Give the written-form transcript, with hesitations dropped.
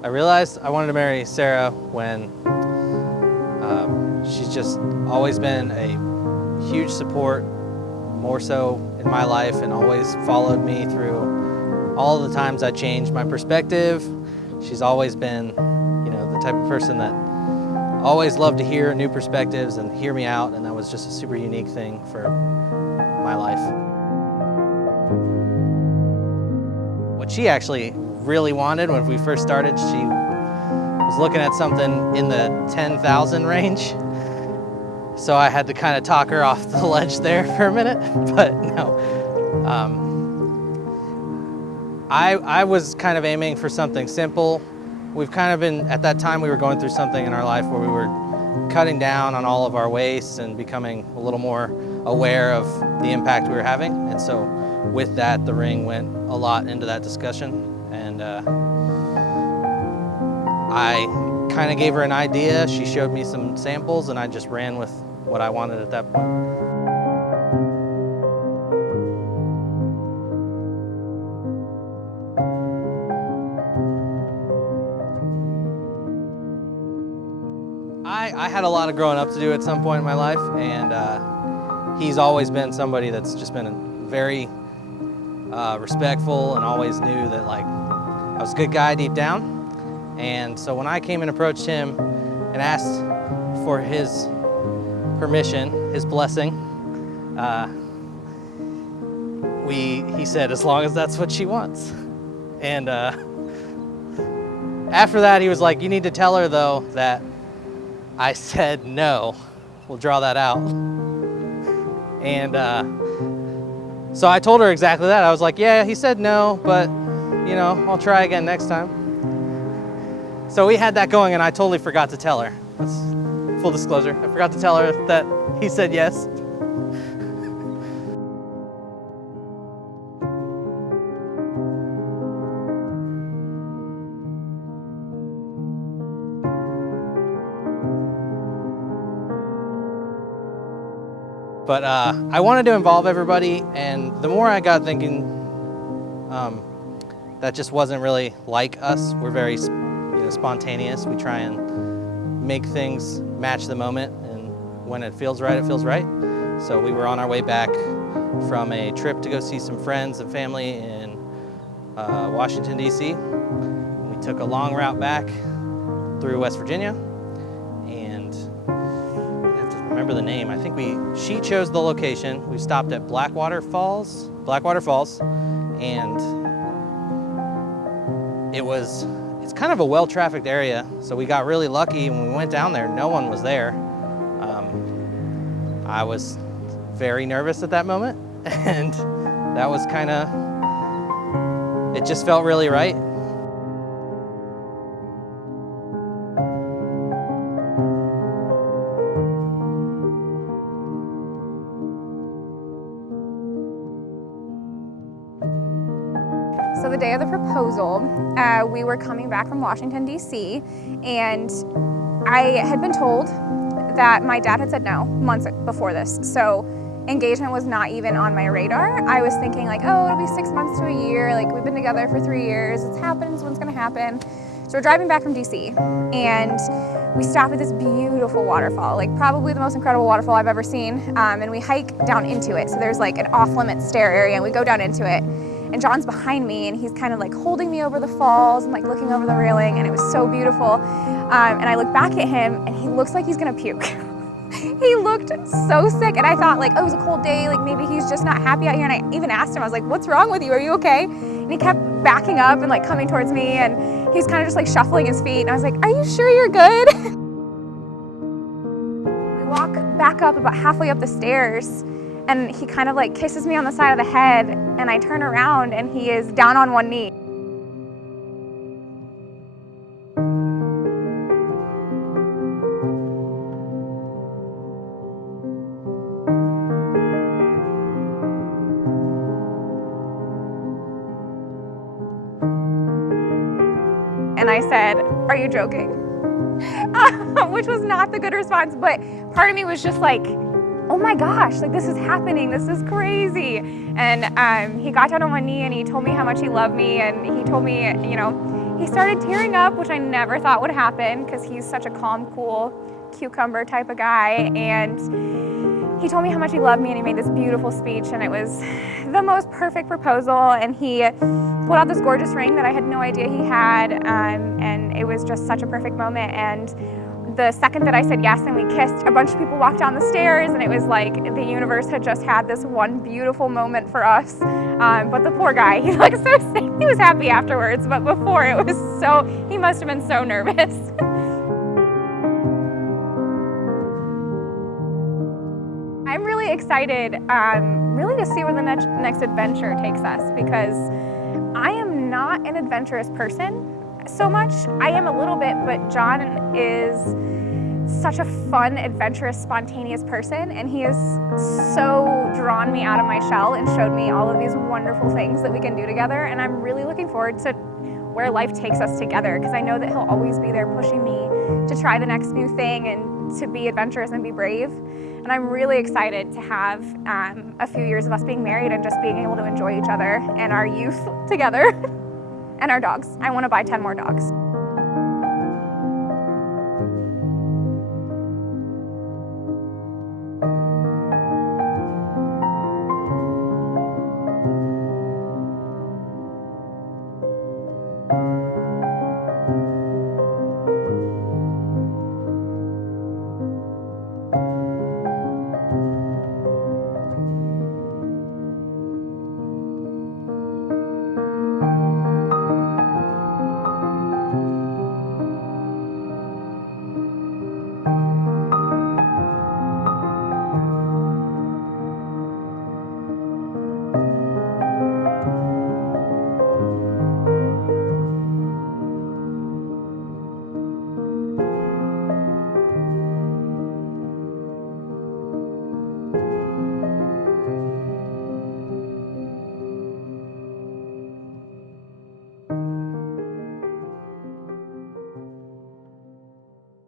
I realized I wanted to marry Sarah when she's just always been a huge support, more so in my life, and always followed me through all the times I changed my perspective. She's always been, the type of person that always loved to hear new perspectives and hear me out, and that was just a super unique thing for my life. What she actually really wanted when we first started, she was looking at something in the 10,000 range. So I had to kind of talk her off the ledge there for a minute, but no. I was kind of aiming for something simple. We've kind of been, at that time we were going through something in our life where we were cutting down on all of our wastes and becoming a little more aware of the impact we were having. And so with that, the ring went a lot into that discussion. And I kind of gave her an idea. She showed me some samples and I just ran with what I wanted at that point. I had a lot of growing up to do at some point in my life, and he's always been somebody that's just been very respectful and always knew that I was a good guy deep down. And so when I came and approached him and asked for his permission, his blessing, he said, as long as that's what she wants. And after that, he was like, you need to tell her though that I said no. We'll draw that out. And so I told her exactly that. I was like, yeah, he said no, but I'll try again next time. So we had that going, and I totally forgot to tell her. That's full disclosure. I forgot to tell her that he said yes. But I wanted to involve everybody, and the more I got thinking, that just wasn't really like us. We're very spontaneous. We try and make things match the moment, and when it feels right, it feels right. So we were on our way back from a trip to go see some friends and family in Washington, D.C. We took a long route back through West Virginia, and I have to remember the name. I think she chose the location. We stopped at Blackwater Falls, and it's kind of a well-trafficked area, so we got really lucky. When we went down there, no one was there. I was very nervous at that moment, and that was it just felt really right. So the day of the proposal, we were coming back from Washington, D.C., and I had been told that my dad had said no months before this. So engagement was not even on my radar. I was thinking it'll be 6 months to a year. We've been together for 3 years. It's happened, when's gonna happen? So we're driving back from D.C., and we stop at this beautiful waterfall, probably the most incredible waterfall I've ever seen. And we hike down into it. So there's an off-limit stair area, and we go down into it. And John's behind me, and he's kind of holding me over the falls and looking over the railing, and it was so beautiful. And I look back at him, and he looks like he's gonna puke. He looked so sick, and I thought it was a cold day, maybe he's just not happy out here. And I even asked him, I was like, what's wrong with you? Are you okay? And he kept backing up and coming towards me, and he's kind of just shuffling his feet. And I was like, are you sure you're good? We walk back up about halfway up the stairs, and he kind of kisses me on the side of the head, and I turn around and he is down on one knee. And I said, are you joking? Which was not the good response, but part of me was just oh my gosh, this is happening, this is crazy. And he got down on one knee and he told me how much he loved me, and he told me, he started tearing up, which I never thought would happen because he's such a calm, cool, cucumber type of guy. And he told me how much he loved me, and he made this beautiful speech, and it was the most perfect proposal. And he pulled out this gorgeous ring that I had no idea he had, and it was just such a perfect moment. And the second that I said yes and we kissed, a bunch of people walked down the stairs, and it was like the universe had just had this one beautiful moment for us. But the poor guy, he looked so sick. He was happy afterwards, but before it was he must have been so nervous. I'm really excited really to see where the next adventure takes us, because I am not an adventurous person so much. I am a little bit, but John is such a fun, adventurous, spontaneous person, and he has so drawn me out of my shell and showed me all of these wonderful things that we can do together. And I'm really looking forward to where life takes us together, because I know that he'll always be there pushing me to try the next new thing and to be adventurous and be brave. And I'm really excited to have a few years of us being married and just being able to enjoy each other and our youth together and our dogs. I want to buy 10 more dogs.